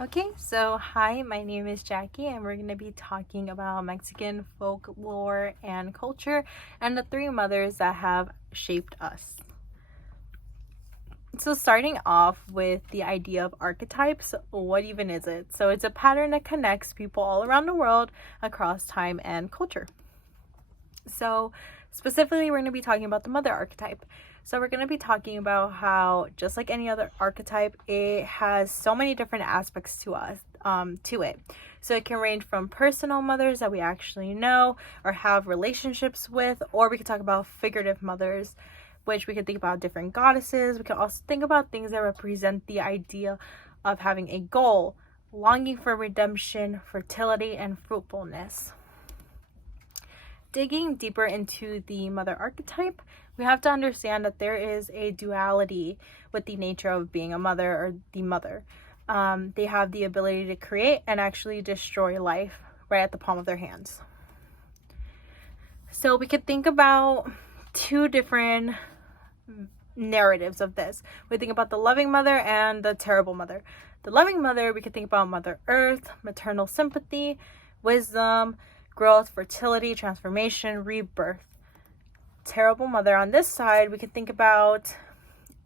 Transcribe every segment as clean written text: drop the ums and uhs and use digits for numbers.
Okay, so hi, my name is Jackie, and we're going to be talking about Mexican folklore and culture and the three mothers that have shaped us. So, starting off with the idea of archetypes, what even is it? So, it's a pattern that connects people all around the world across time and culture. So, specifically, we're going to be talking about the mother archetype. So, we're going to be talking about how, just like any other archetype, it has so many different aspects to it. So, it can range from personal mothers that we actually know or have relationships with, or we could talk about figurative mothers, which we could think about different goddesses. We could also think about things that represent the idea of having a goal, longing for redemption, fertility, and fruitfulness. Digging deeper into the mother archetype, we have to understand that there is a duality with the nature of being a mother or the mother. They have the ability to create and actually destroy life right at the palm of their hands. So we could think about two different narratives of this. We think about the loving mother and the terrible mother. The loving mother, we could think about Mother Earth, maternal sympathy, wisdom, growth, fertility, transformation, rebirth. Terrible mother, on this side, we could think about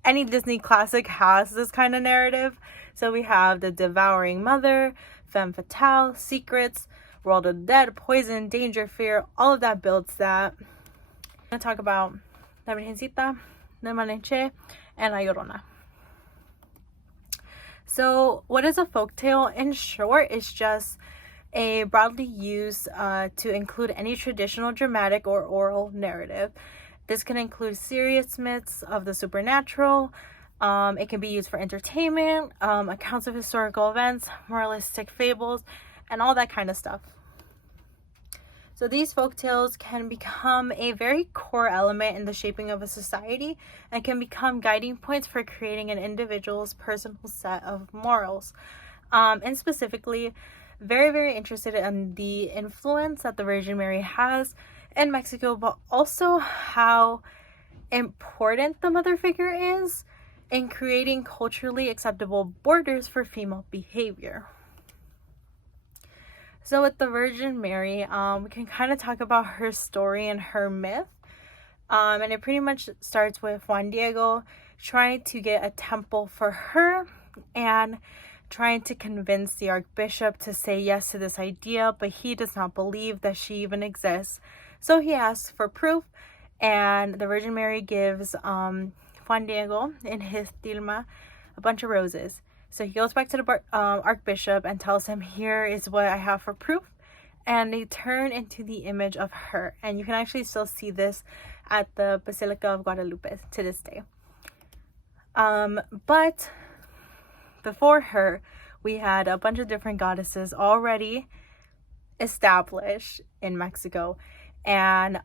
any Disney classic has this kind of narrative. So we have the devouring mother, femme fatale, secrets, world of the dead, poison, danger, fear. All of that builds that. I'm going to talk about La Virgencita, La Maneche, and La Llorona. So what is a folktale? In short, it's just a broadly used to include any traditional dramatic or oral narrative. This can include serious myths of the supernatural. It can be used for entertainment, accounts of historical events, moralistic fables, and all that kind of stuff. So these folktales can become a very core element in the shaping of a society and can become guiding points for creating an individual's personal set of morals. And specifically, very, very interested in the influence that the Virgin Mary has in Mexico, but also how important the mother figure is in creating culturally acceptable borders for female behavior. So with the Virgin Mary, we can kind of talk about her story and her myth. And it pretty much starts with Juan Diego trying to get a temple for her and trying to convince the archbishop to say yes to this idea, but he does not believe that she even exists. So he asks for proof, and the Virgin Mary gives Juan Diego in his tilma a bunch of roses. So he goes back to the archbishop and tells him, here is what I have for proof. And they turn into the image of her. And you can actually still see this at the Basilica of Guadalupe to this day. But before her, we had a bunch of different goddesses already established in Mexico. And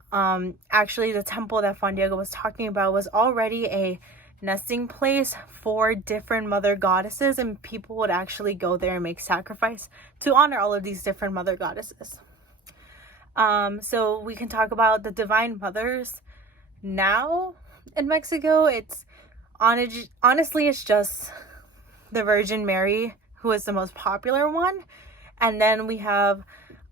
actually the temple that Juan Diego was talking about was already a nesting place for different mother goddesses, and people would actually go there and make sacrifice to honor all of these different mother goddesses. So we can talk about the divine mothers now in Mexico. It's honestly, it's just the Virgin Mary who is the most popular one, and then we have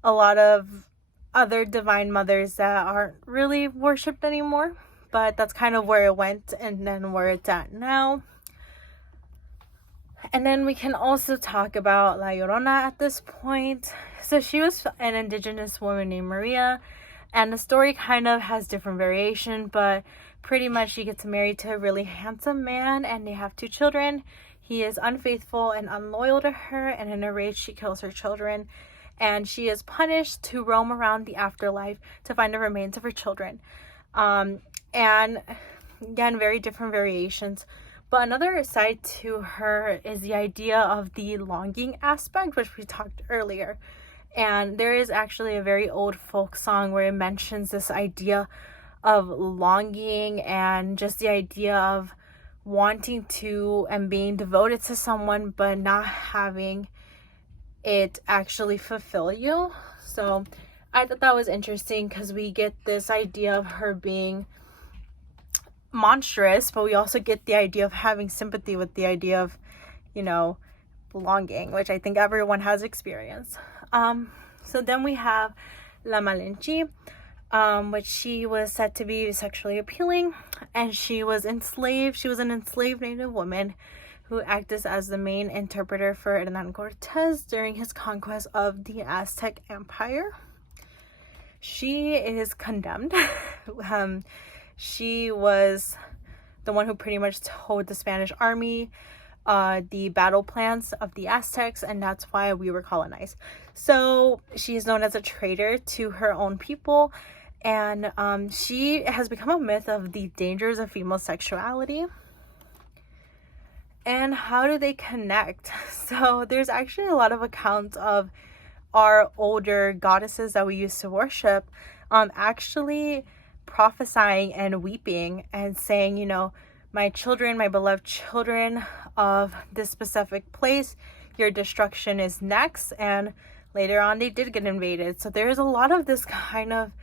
a lot of other divine mothers that aren't really worshipped anymore. But that's kind of where it went and then where it's at now. And then we can also talk about La Llorona at this point. So she was an indigenous woman named Maria. And the story kind of has different variation, but pretty much she gets married to a really handsome man and they have 2 children. He is unfaithful and unloyal to her, and in a rage she kills her children. And she is punished to roam around the afterlife to find the remains of her children. And again, very different variations. But another side to her is the idea of the longing aspect, which we talked earlier. And there is actually a very old folk song where it mentions this idea of longing and just the idea of wanting to and being devoted to someone, but not having it actually fulfill you. So I thought that was interesting because we get this idea of her being monstrous, but we also get the idea of having sympathy with the idea of, belonging, which I think everyone has experienced. So then we have La Malinche, which she was said to be sexually appealing, and she was enslaved. She was an enslaved Native woman who acted as the main interpreter for Hernan Cortez during his conquest of the Aztec Empire. She is condemned. She was the one who pretty much told the Spanish army the battle plans of the Aztecs, and that's why we were colonized. So she is known as a traitor to her own people, and she has become a myth of the dangers of female sexuality. And how do they connect? So there's actually a lot of accounts of our older goddesses that we used to worship actually prophesying and weeping and saying, you know, my children, my beloved children of this specific place, your destruction is next. And later on they did get invaded. So there's a lot of this kind of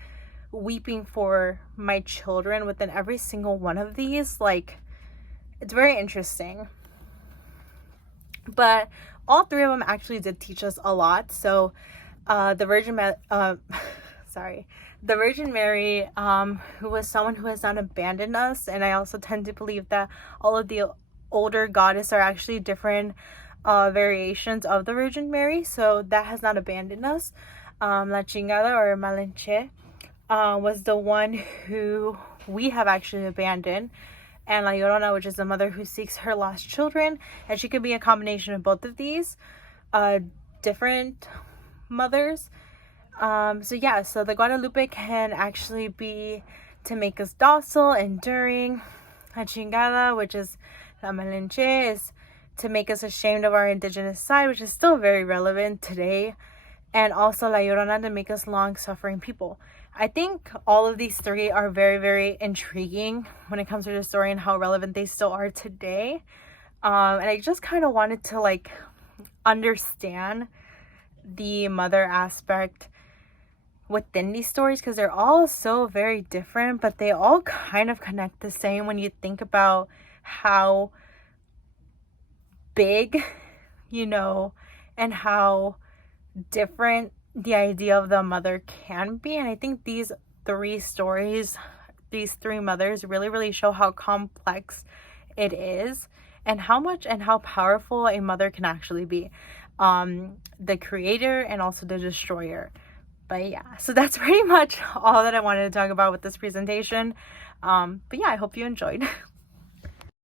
weeping for my children within every single one of these. Like, it's very interesting. But all three of them actually did teach us a lot. So the Virgin Mary, who was someone who has not abandoned us, and I also tend to believe that all of the older goddesses are actually different variations of the Virgin Mary, so that has not abandoned us. La Chingada, or Malinche, was the one who we have actually abandoned. And La Llorona, which is the mother who seeks her lost children, and she could be a combination of both of these different mothers. So the Guadalupe can actually be to make us docile, enduring. La Chingada, which is La Malinche, is to make us ashamed of our indigenous side, which is still very relevant today. And also La Llorona to make us long-suffering people. I think all of these three are very, very intriguing when it comes to the story and how relevant they still are today. And I just kind of wanted to like understand the mother aspect within these stories, because they're all so very different, but they all kind of connect the same when you think about how big, you know, and how different the idea of the mother can be. And I think these three stories, these three mothers really, really show how complex it is and how much and how powerful a mother can actually be. The creator and also the destroyer. But yeah, so that's pretty much all that I wanted to talk about with this presentation. But yeah, I hope you enjoyed.